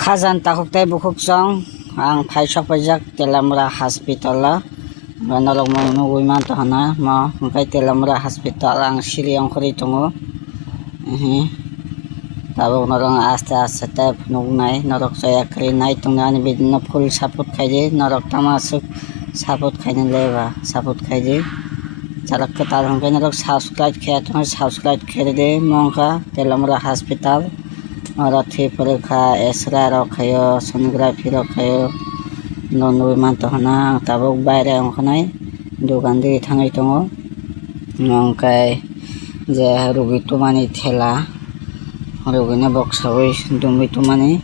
Khazan takuktai bukuksong ang paisok pajak Telamura Hospital Ranalog mo nuwiman to hana mo kay Telamura Hospital ang siriyong kuritungo tabog norong asta tap nugnay norok saya krinay tungani bidno full saput kayje norok tamasuk saput kayne leba saput kayje jalak ketalong kay norok subscribe kaya tong subscribe kere de mongka Telamura Hospital Marathi Parikha Esra Rokhayo Sonography Rokhayo Nuwiman to hana tabog bayre ongkhanai dogan digi thangai tongo mongkai je rugi tumani thela rugine boksawai dumui tumani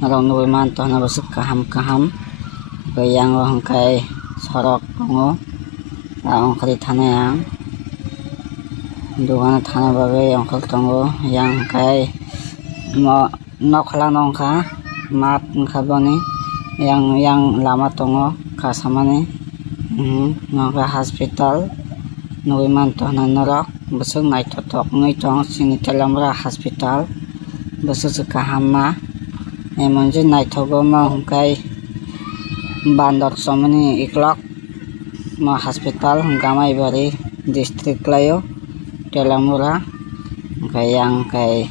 narong nuwiman to hana basuk kaham yang hongkai sorok tongo ongkhari thanai ang dogan thana bagai ongkhal tongo yang kai nokhala nongkha mat khaboni yang lama tongo kasamani nongkha hospital nuwiman to hana norok busuk naithotok ngui tong sini Telamura Hospital busuk kahama emonje naithogo ma hongkai bandar somani iklok ma hospital gamai bari district layo Telamura yang kai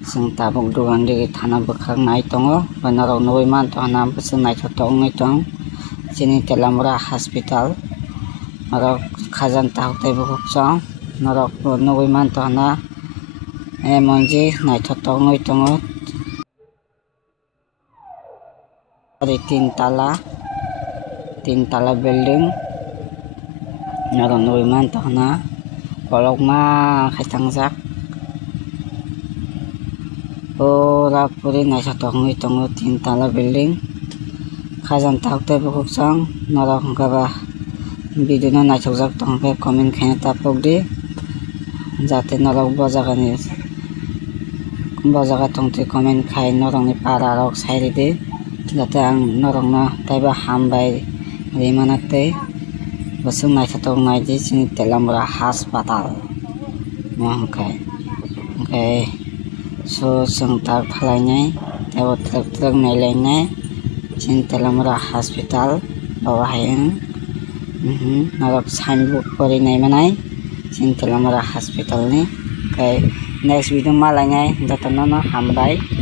sing tabok dogan digi thana bukhak nai tongo banarok nuwiman to hana busuk naithotok ngui tong sini Telamura Hospital norok khazan tahuktai bukuksong norok nuwiman to hana emonji naithotok ngui tongo ari tin tala building norok nuwiman to hana kolokma khaitangjak pura puri naithotok ngui tongo tin tala building khazan tahuktai bukuksong norok hongkaba video no naithokjak tongkha comment khaina tapok di jate norok bojaga tongtui comment khai norok ni para rok sairi di jate ang norok no taiba hambai rimanatei busuk naithotok nai di sini Telamura Hospital hongkai so sung tak phalainai tebo trek nailainai sini Telamura Hospital bawa hayang norok signboard porinai manai sini Telamura Hospital ni kai next video malainai jatano no hambai।